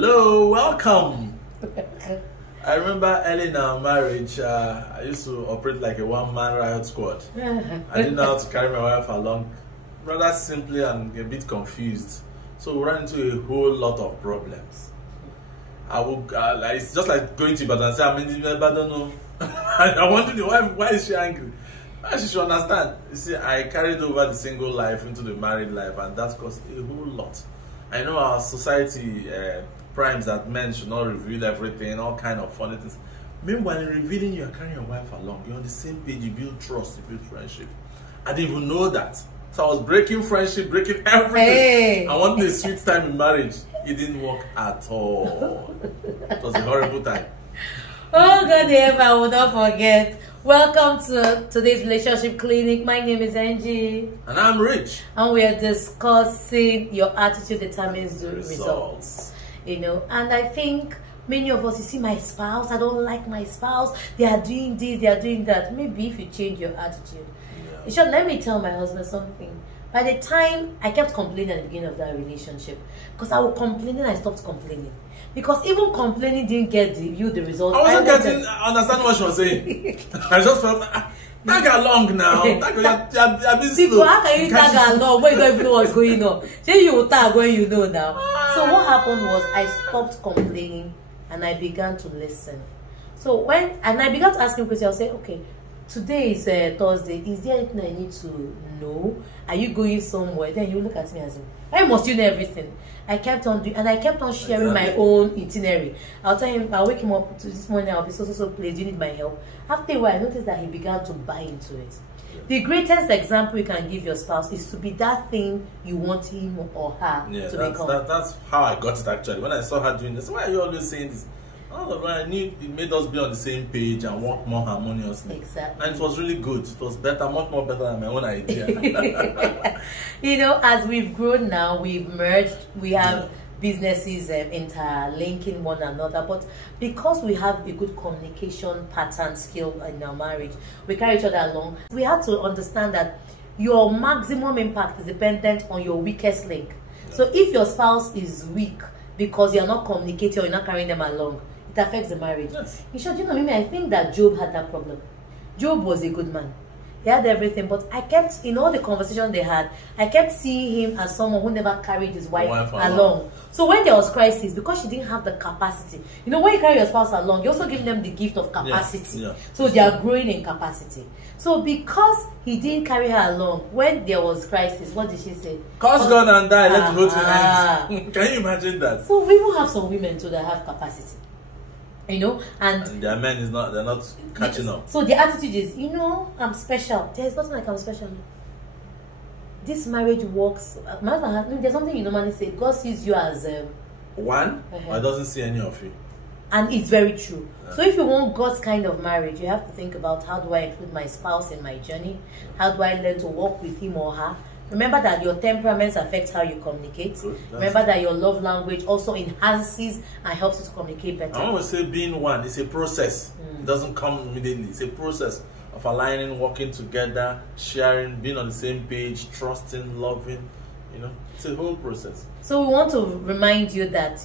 Hello, welcome. I remember early in our marriage, I used to operate like a one-man riot squad. I didn't know how to carry my wife along, rather simply and a bit confused. So we ran into a whole lot of problems. I would, it's just like going to Ibadan and say, I'm in Ibadan, don't know. I wanted the wife, why is she angry? She should understand. You see, I carried over the single life into the married life, and that caused a whole lot. I know our society primes that men should not reveal everything, all kind of funny things. Meanwhile, in revealing, you are carrying your wife along. You're on the same page, you build trust, you build friendship. I didn't even know that. So I was breaking friendship, breaking everything. Hey. I wanted a sweet time in marriage. It didn't work at all. It was a horrible time. Oh God, I will not forget. Welcome to today's relationship clinic. My name is Angie. And I'm Rich. And we are discussing your attitude determines the results. You know, and I think many of us, you see my spouse, I don't like my spouse, they are doing this, they are doing that. Maybe if you change your attitude. Yeah. Sure, let me tell my husband something. By the time I kept complaining at the beginning of that relationship, because I was complaining, I stopped complaining. Because even complaining didn't get you the result. I wasn't getting understand what she was saying. I just felt tag along now. You're busy. People, how can you tag along when you don't even know what's going on? Say you tag when you know now. So what happened was I stopped complaining and I began to listen. So I began to ask him questions, I'll say, okay, today is Thursday. Is there anything I need to know? Are you going somewhere? Then you look at me and say, why must you know everything? I kept on doing, and I kept on sharing my own itinerary. I'll tell him, I'll wake him up to this morning, I'll be so pleased, do you need my help? After a while, I noticed that he began to buy into it. Yeah. The greatest example you can give your spouse is to be that thing you want him or her to become. That's how I got it actually. When I saw her doing this, why are you always saying this? Oh, I knew it made us be on the same page and work more harmoniously. Exactly. And it was really good. It was better, much more better than my own idea. You know, as we've grown now, we've merged, we have businesses interlinking one another. But because we have a good communication pattern skill in our marriage, we carry each other along. We have to understand that your maximum impact is dependent on your weakest link. Yeah. So if your spouse is weak because you're not communicating or you're not carrying them along, it affects the marriage. Yes. In short, you know, I think that Job had that problem. Job was a good man. He had everything, but I kept, in all the conversations they had, I kept seeing him as someone who never carried his wife along. So when there was crisis, because she didn't have the capacity, you know, when you carry your spouse along, you also give them the gift of capacity. Yeah. So they are growing in capacity. So because he didn't carry her along, when there was crisis, what did she say? Curse God and die, let the whole thing end. Can you imagine that? So we will have some women too that have capacity. You know, and their men is not, they're not catching up. So the attitude is, you know, I'm special. There's nothing like I'm special. This marriage works. There's something you normally say. God sees you as one, or doesn't see any of you. And it's very true. Yeah. So if you want God's kind of marriage, you have to think about, how do I include my spouse in my journey? How do I learn to walk with him or her? Remember that your temperaments affect how you communicate. Remember that your love language also enhances and helps you to communicate better. I always say being one, it's a process. It doesn't come immediately. It's a process of aligning, working together, sharing, being on the same page, trusting, loving. You know, it's a whole process. So we want to remind you that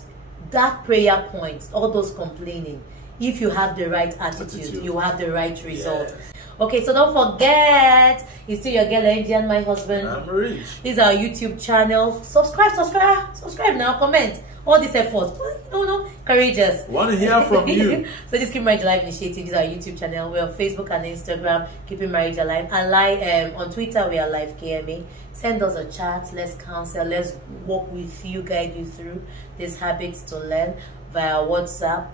prayer point, all those complaining, if you have the right attitude. You have the right result. Yes. Okay, so don't forget, it's still your girl Angie and my husband. I'm Rich. This is our YouTube channel. Subscribe now, comment. All this effort, courageous. Want to hear from you. So this Keepingmarriagealive initiative is our YouTube channel. We're on Facebook and Instagram, Keepingmarriagealive. And on Twitter, we are Live KMA. Send us a chat, let's counsel, let's walk with you, guide you through these habits to learn via WhatsApp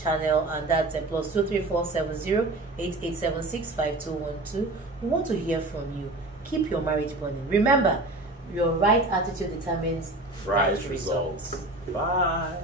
channel, and that's +23470 8876 5212. We want to hear from you. Keep your marriage burning. Remember, your right attitude determines right results. Bye.